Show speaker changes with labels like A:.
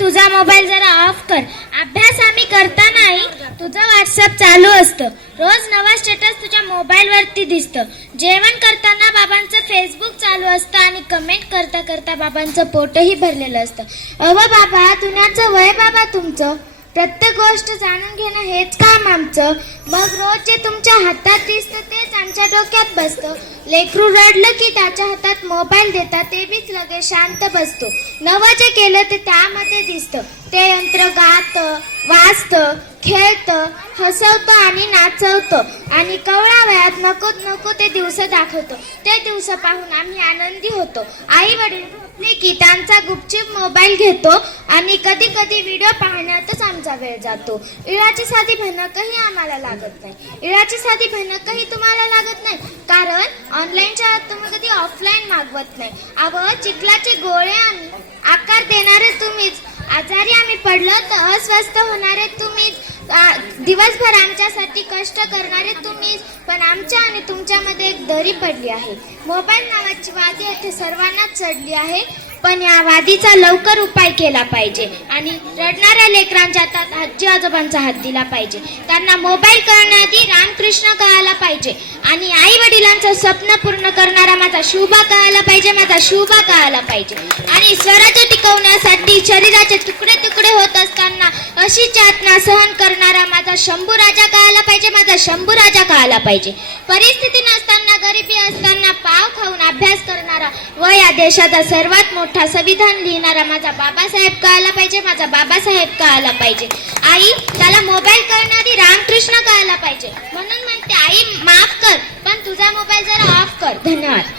A: तुझा मोबाईल जरा ऑफ कर. अभ्यास आम्ही करता नाही तुझं व्हॉट्सअप चालू असतं. रोज नवा स्टेटस तुझ्या मोबाईल वरती दिसतं. जेवण करताना बाबांचं फेसबुक चालू असतं आणि कमेंट करता करता बाबांचं पोटही भरलेलं असतं. अव बाबा तुझ्याचं वय बाबा तुमचं? प्रत्येक गोष्ट जाणून घेणं हेच काम आमचं. मग रोज जे तुमच्या हातात दिसतं तेच आमच्या डोक्यात बसतं. लेकरू रडलं की त्याच्या हातात मोबाईल देतात ते बीच लगेच शांत बसतो. नवं जे केलं ते त्यामध्ये दिसतं. ते यंत्र गातं वाचतं खेळतं हसवतं आणि नाचवतं. आणि कवळा वयात नको नको ते दिवस दाखवतो. ते दिवस पाहून आम्ही आनंदी होतो. आई वडील की त्यांचा गुपचूप मोबाईल घेतो आणि कधी कधी व्हिडिओ पाहण्यातच आमचा वेळ जातो. इळाची साधी भनकही आम्हाला लागत नाही. इळाची साधी भनकही तुम्हाला लागत नाही. कारण ऑनलाईनच्या आत तुम्ही कधी ऑफलाईन मागवत नाही. अगं चिखलाचे गोळे आणि आकार देणारे तुम्हीच. आजारी आम्ही पडलो तर अस्वस्थ होणारे तुम्हीच. दिवसभर आमच्यासाठी कष्ट करणारे तुम्हीच. पण आमच्या आणि तुमच्यामध्ये एक दरी पडली आहे. मोबाईल नावाची वादी येथे सर्वांनाच चढली आहे. पण या वादीचा लवकर उपाय केला पाहिजे. आणि रडणाऱ्या लेकरांच्या हातात आजी आजोबांचा हात दिला पाहिजे. त्यांना मोबाईल कळण्याआधी रामकृष्ण कळायला पाहिजे. आणि आई वडिलांचं स्वप्न पूर्ण करणारा माझा शुभा कळायला पाहिजे माझा शुभा कळायला पाहिजे. आणि स्वराज्य टिकवण्यासाठी शरीराचे तुकडे तुकडे होत असताना अशी चातना सहन करणारा माझा शंभू राजा कळायला पाहिजे माझा शंभू राजा कळायला पाहिजे. परिस्थिती नसताना गरिबी असताना पाव खाऊन अभ्यास करणारा व या देशाचा सर्वात मोठा संविधान लिहिणारा माझा बाबासाहेब कळायला पाहिजे माझा बाबासाहेब कळायला पाहिजे. आई त्याला मोबाईल करणारी रामकृष्ण कळायला पाहिजे. म्हणून म्हणते आई माफ कर पण तुझा मोबाईल जरा ऑफ कर. धन्यवाद.